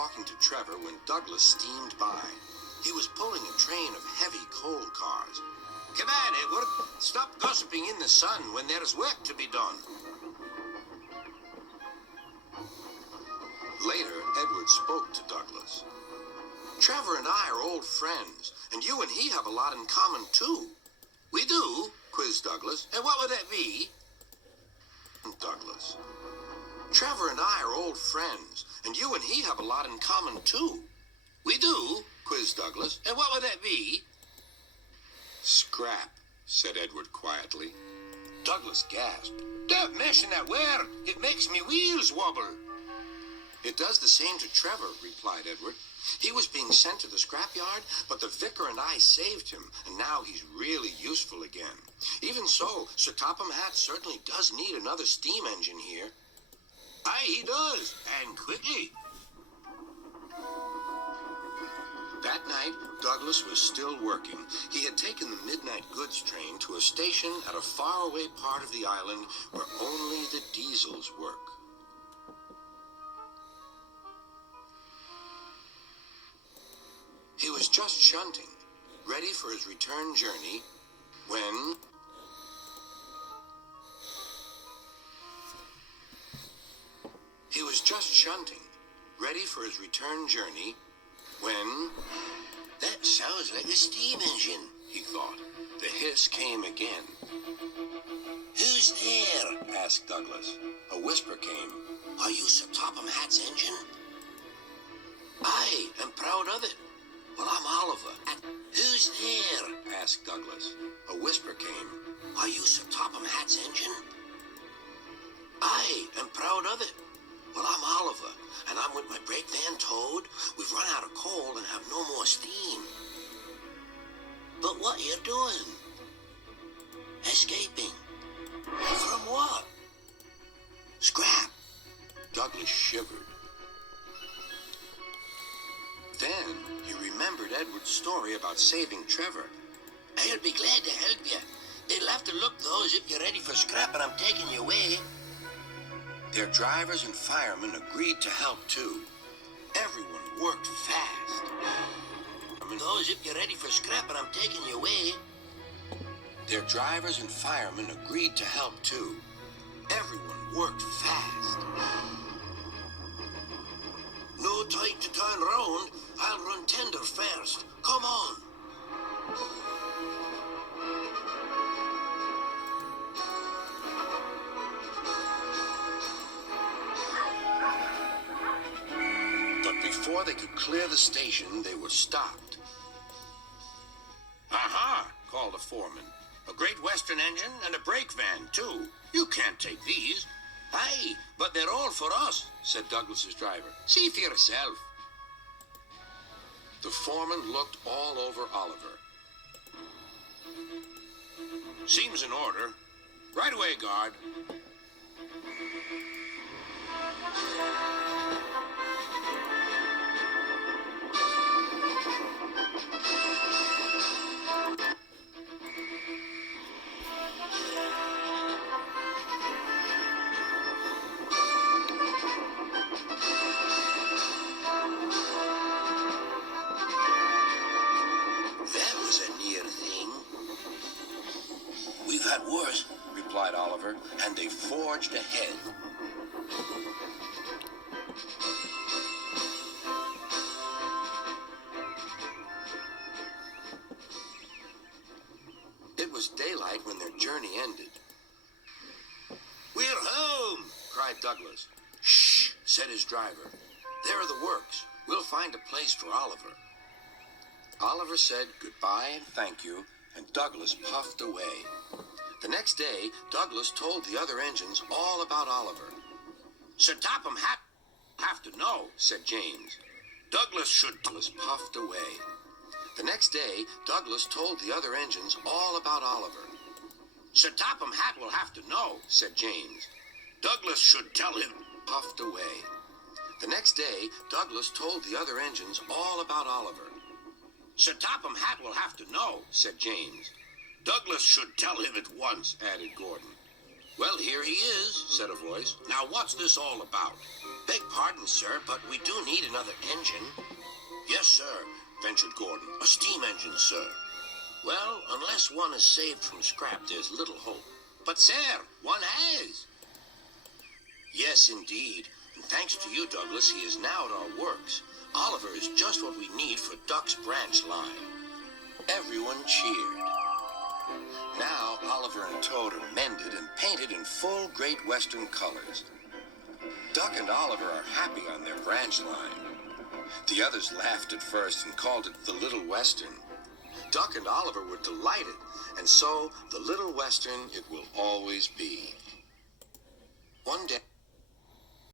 talking to Trevor when Douglas steamed by. He was pulling a train of heavy coal cars. Come on, Edward. Stop gossiping in the sun when there is work to be done. Later, Edward spoke to Douglas. Trevor and I are old friends, and you and he have a lot in common, too. We do? Quizzed Douglas. And what would that be? Douglas. Trevor and I are old friends, and you and he have a lot in common, too. We do? Quizzed Douglas. And what would that be? Scrap, said Edward quietly. Douglas gasped. Don't mention that word. It makes me wheels wobble. It does the same to Trevor, replied Edward. He was being sent to the scrapyard, but the vicar and I saved him, and now he's really useful again. Even so, Sir Topham Hatt certainly does need another steam engine here. Aye, he does, and quickly. That night, Douglas was still working. He had taken the midnight goods train to a station at a faraway part of the island where only the diesels work. He was just shunting, ready for his return journey, when... He was just shunting, ready for his return journey, when... That sounds like a steam engine, he thought. The hiss came again. Who's there? Asked Douglas. A whisper came. Are you Sir Topham Hatt's engine? I am proud of it. Well, I'm Oliver. Who's there? Asked Douglas. A whisper came. Are you Sir Topham Hatt's engine? I am proud of it. Well, I'm Oliver, and I'm with my Breakvan towed. We've run out of coal and have no more steam. But what are you doing? Escaping. From what? Scrap. Douglas shivered. Then he remembered Edward's story about saving Trevor. I'll be glad to help you. They'll have to look, though, as if you're ready for scrap and I'm taking you away. Their drivers and firemen agreed to help, too. Everyone worked fast. Those, if you're ready for scrap and I'm taking you away. Their drivers and firemen agreed to help, too. Everyone worked fast. No time to turn round. I'll run tender first. Come on. But before they could clear the station, they were stopped. Aha, called a foreman. A Great Western engine and a Breakvan, too. You can't take these. Aye, but they're all for us, said Douglas's driver. See for yourself. The foreman looked all over Oliver. Seems in order. Right away, guard. Worse, replied Oliver, and they forged ahead. It was daylight when their journey ended. We're home, cried Douglas. Shh, said his driver. There are the works. We'll find a place for Oliver. Oliver said goodbye and thank you, and Douglas puffed away. The next day, Douglas told the other engines all about Oliver. Sir Topham Hatt have to know, said James. Douglas should. Douglas puffed away. The next day, Douglas told the other engines all about Oliver. Sir Topham Hatt will have to know, said James. Douglas should tell him. Puffed away. The next day, Douglas told the other engines all about Oliver. Sir Topham Hatt will have to know, said James. Douglas should tell him at once, added Gordon. Well, here he is, said a voice. Now what's this all about? Beg pardon, sir, but we do need another engine. Yes, sir, ventured Gordon. A steam engine, sir. Well, unless one is saved from scrap, there's little hope. But, sir, one has. Yes, indeed. And thanks to you, Douglas, he is now at our works. Oliver is just what we need for Duck's branch line. Everyone cheered. Now, Oliver and Toad are mended and painted in full Great Western colors. Duck and Oliver are happy on their branch line. The others laughed at first and called it the Little Western. Duck and Oliver were delighted, and so the Little Western it will always be. One day...